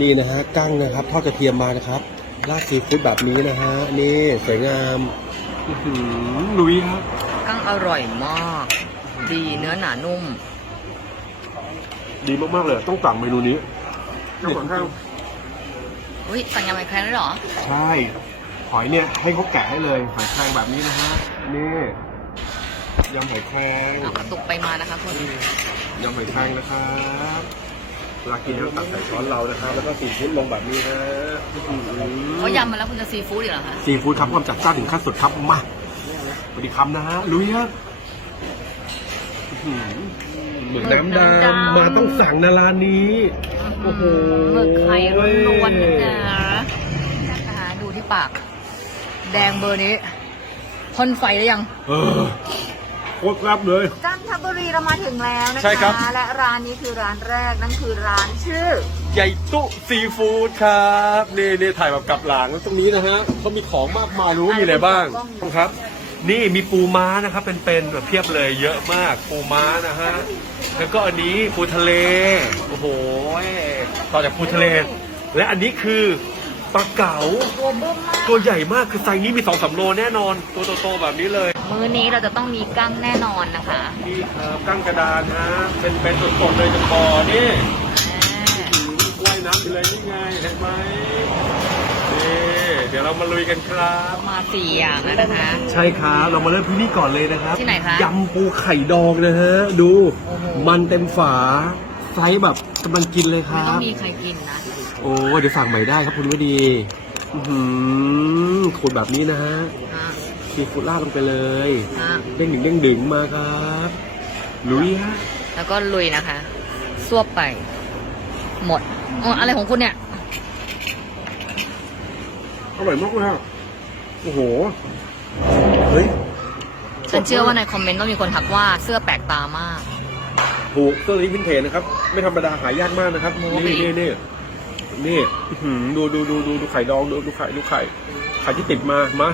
นี่นะฮะกั้งนะครับทอดกระเทียมมานะครับราดซีฟู้ดแบบนี้นะฮะนี่สวยงามอื้อหือลุยครับกั้งอร่อยมาก ดีเนื้อหนานุ่ม ดีมากๆเลยต้องสั่งเมนูนี้ข้าวข้างอุ้ยสั่งยำไข่แครงได้เหรอ ใช่ หอยเนี่ยให้เขาแกะให้เลยหอยแครงแบบนี้นะฮะนี่ยำหอยแครงเอากระตุกไปมานะคะคุณยำหอยแครงนะครับ เวลากินต้องตักใส่ช้อนเรานะครับ แล้วก็ซีฟู้ดลงแบบนี้นะอื้อหือเขายำมาแล้วคุณจะซีฟู้ดอีกเหรอคะซีฟู้ดครับความจัดจ้านถึงขั้นสุดครับมาสวัสดีครับนะฮะลุยครับอื้อหือหมึกน้ำดำมาต้องสั่งนะร้านนี้ โอ้โหหมึกไข่ล้วนๆนะจ๊ะนะคะดูที่ปาก แดงเบอร์นี้พ่นไฟได้ยัง เออ โคตรครับเลย จันทบุรีเรามาถึงแล้วนะคะ ใช่ครับ และร้านนี้คือร้านแรกนั่นคือร้านชื่อ ใหญ่ตุซีฟู้ดครับนี่นี่ถ่ายแบบกลับหลังตรงนี้นะฮะเขามีของมากมายรู้ว่ามีอะไรบ้างครับ นี่มีปูม้านะครับเป็นๆแบบเพียบเลยเยอะมากปูม้านะฮะแล้วก็อันนี้ปูทะเลโอ้โหต่อจากปูทะเล และอันนี้คือ ปลาเก๋าตัวเบิ้มมาก ตัวใหญ่มากคือไซส์นี้มีสองสามโลแน่นอน ตัวโตๆแบบนี้เลย มื้อนี้เราจะต้องมีกั้งแน่นอนนะคะนี่ครับกั้งกระดานฮะเป็นเป็นสดๆเลยจากบ่อนี่ว่ายน้ำไปเลยนี่ไงเห็นไหมนี่เดี๋ยวเรามาลุยกันครับ มาสี่อย่างแล้วนะคะ ใช่ครับเรามาเริ่มที่นี่ก่อนเลยนะครับที่ไหนคะยำปูไข่ดองนะฮะดูโอ้โหมันเต็มฝาไซส์แบบกำลังกินเลยคไม่รัต้อบงมีใครกินนะ โอ้เดี๋ยวสั่งใหม่ได้ครับคุณวดีอื้อหือขูดแบบนี้นะฮะฮะซีฟู้ดราดลงไปเลยฮะเด้งดึงเด้งดึงมาครับลุยฮะแล้วก็ลุยนะคะซวบไป หมดอ๋ออะไรของคุณเนี่ย อร่อยมากเลยฮะโอ้โหเฮ้ยฉันเชื่อว่าในคอมเมนต์ต้องมีคนทักว่าเสื้อแปลกตามาก ถูกเสื้อนี้วินเทจนะครับ ไม่ธรรมดาหายากมากนะครับโอ้นี่โห นี่นี่นี่ อื้อหือดูดูดูดูดูไข่ดองดูดูไข่ดูไข่ไข่ที่ติดมามา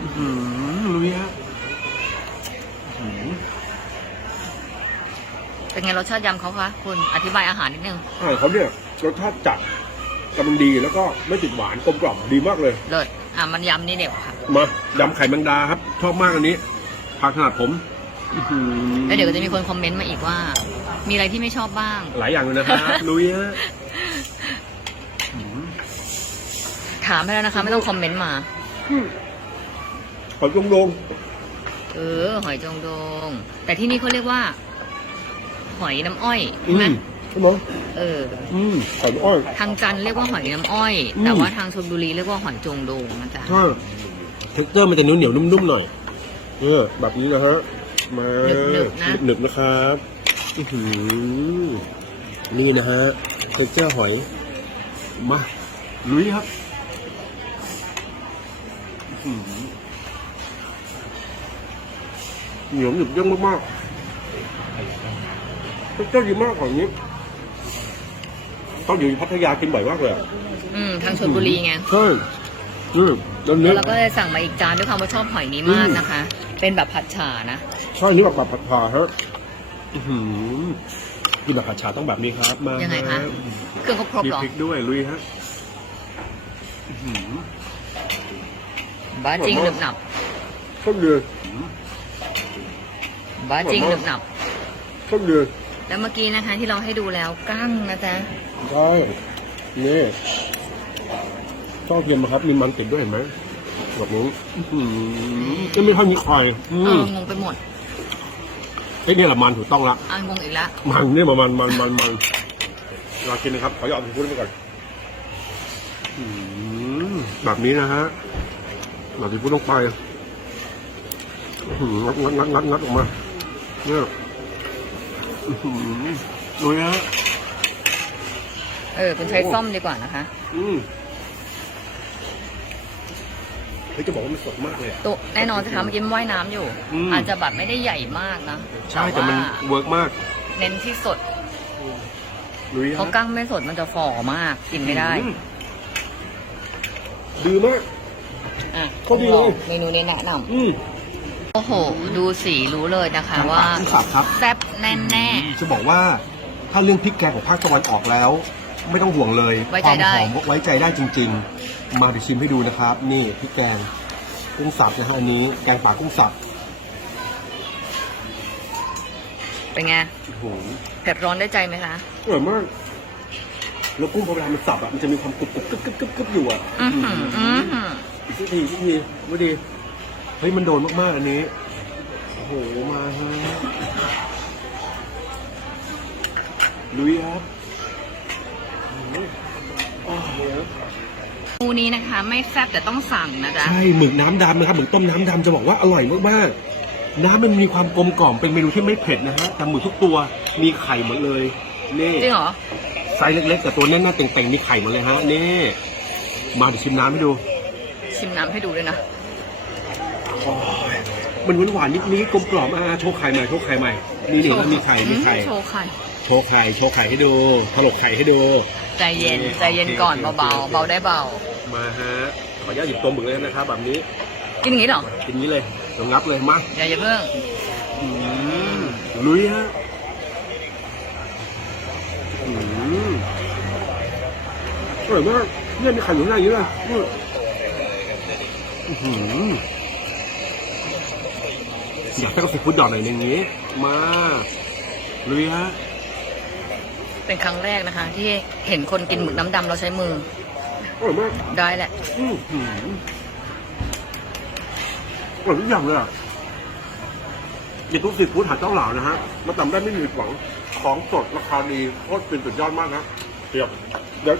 อื้อหือลุยฮะอื้อหือเป็นไงรสชาติยำเขาคะคุณอธิบายอาหารนิดนึงอาหารเขาเนี่ยรสชาติจัดกำลังดีแล้วก็ไม่ติดหวานกลมกล่อมดีมากเลยเลิศอะมันยำนี่เด็กค่ะมายำไข่แมงดาครับ ชอบมากอันนี้ทานขนาดผมอื้อหือแล้วเดี๋ยวก็จะมีคนคอมเมนต์มาอีกว่า มีอะไรที่ไม่ชอบบ้าง หลายอย่างเลยนะครับลุยฮะอื้อหือ ถามให้แล้วนะคะ ไม่ต้องคอมเมนต์มา ขอจงลงเออ หอยจงโดง แต่ที่นี่เขาเรียกว่า หอยน้ำอ้อยอืใช่ไหมมใช่ไหมเออ อืมขออ้อย ทางจันทร์เรียกว่าหอยน้ำอ้อย อืม แต่ว่าทางชลบุรีเรียกว่าหอยจงโดงนะจ๊ะใช่เท็กเจอร์มันจะเหนียวเหนียวๆนุ่มๆหน่อยเออแบบนี้นะฮะมาหนึบๆนะหนึบๆนะครับอื้อหือนี่นะฮะเท็กเจอร์หอยมาลุยครับอื้อหือ เหนียวหนึบเยอะมากๆเท็กเจอร์ดีมากของนี้ต้องอยู่พัทยากินบ่อยมากเลยอะอืมทางชลบุรีไงใช่อืมแล้วแล้เนื้วอเราก็เลยสั่งมาอีกจานด้วยความว่าชอบหอยนี้มากนะคะ เป็นแบบผัดฉ่านะ ใช่นี่แบบแบบผัดผาฮะอื้อหือกินแบบผัดชาต้องแบบนี้ครับ มายังไงคะ เครื่องครบๆมีเหรอพริกด้วยลุยฮะอื้อหือ บ้าจริงหนึบหนับต้นเดือนบ้าจริงหนึบหนับต้นเดือนแล้วเมื่อกี้นะคะที่เราให้ดูแล้วกั้งนะจ๊ะใช่นี่ชอบเค็มนะครับ มีมันติดด้วยเห็นไหมแบบนี้อื้อหือจะไม่ค่อยมีไข่อืเอมองงไปหมดไอ้เนี่ยแหละมันถูกต้องละ อะงงอีกแล้ว มันเนี่ยมันมันมันมันเรากินนะครับ ขอหยอดซีฟู้ดไปก่อนอืมแบบนี้นะฮะ หยอดซีฟู้ดลงไปอื้อหืองัดงัดงัดงัดออกมาเนี่ยอื้อหือดูนะฮะเออคุณใช้ซ่อมดีกว่านะคะ อืมเฮ้ยจะบอกว่ามันสดมากเลยอะ ตัวแน่นอนสิคะเมื่อกี้มันว่ายน้ำอยู่ อืม อาจจะแบบไม่ได้ใหญ่มากนะใช่แต่มันว่าเวิร์กมากเน้นที่สดลุยเพราะฮะกั้งไม่สดมันจะฝ่อมากกินไม่ได้ อืดีมาก อะโคตรดีเลย เมนูนี้แนะนอืมำโอ้โห ดูสีรู้เลยนะคะว่าทั้งสับครับ แซ่บแน่แน่จะบอกว่าถ้าเรื่องพริกแกงของภาคตะวันออกแล้ว ไม่ต้องห่วงเลยไว้คใจวามได้หอมไว้ใจได้จริง ๆ มาเดี๋ยวชิมให้ดูนะครับ นี่พริกแกงกุ้งสับนะฮะอันนี้แกงป่ากุ้งสับเป็นไงโอ้โหเผ็ดร้อนได้ใจไหมคะ อร่อยมากแล้วกุ้งพอเวลามันสับอะมันจะมีความกรุบกรุบกรึบกรึบกรึบกรึบอยู่อะ อือหืออือหือ อีกทีอีกทีว่าดีเฮ้ยมันโดนมากๆอันนี้ โอ้โห มาฮะลุยครับโอ้โหปูนี้นะคะ ไม่แซ่บแต่ต้องสั่งนะจ๊ะ ใช่หมึกน้ำดำนะครับหมึกต้มน้ำดำจะบอกว่าอร่อยมากๆน้ำมันมีความกลมกล่อมเป็นเมนูที่ไม่เผ็ดนะฮะแต่หมึกทุกตัวมีไข่หมดเลยนี่จริงเหรอไซส์เล็กๆแต่ตัวแน่นๆเต่งๆมีไข่หมดเลยฮะนี่มาเดี๋ยวชิมน้ำให้ดู ชิมน้ำให้ดูด้วยนะโอ้ยมันหวานๆนิดนี้กลมกล่อมอ่าโชว์ไข่ใหม่โชว์ไข่ใหม่นี่นี่มันมีไข่มีไข่โชว์ไข่ โชว์ไข่โชว์ไข่ให้ดูถลกไข่ให้ดู ใจเย็น ใจเย็นก่อนเบาๆ เบาได้เบา มาฮะขออนุญาตหยิบตัวหมึกเลยนะครับแบบนี้กินอย่างนี้เหรอกินนี้เลยเดี๋ยวงับเลยมาอย่าอย่าเพิ่ง อืมลุยฮะอืมอร่อยมากเนี่ยมีไข่อยู่ข้างในอย่างนี้เลยอืม อื้อหืออยากให้กาแฟฟุตดอกหน่อยหนึงนี้ มาลุยฮะเป็นครั้งแรกนะคะ ที่เห็นคนกินหมึกน้ำดำเราใช้มืออร่อยมากได้แหละอื้อหืออร่อยทุกอย่างเลยอะอย่างทุกซีฟู้ดหาดเจ้าหลาวนะฮะมาทำได้ไม่มีผิดหวังของสดราคาดีโคตรเป็นสุดยอดมากนะเดี๋ยวเดี๋ยว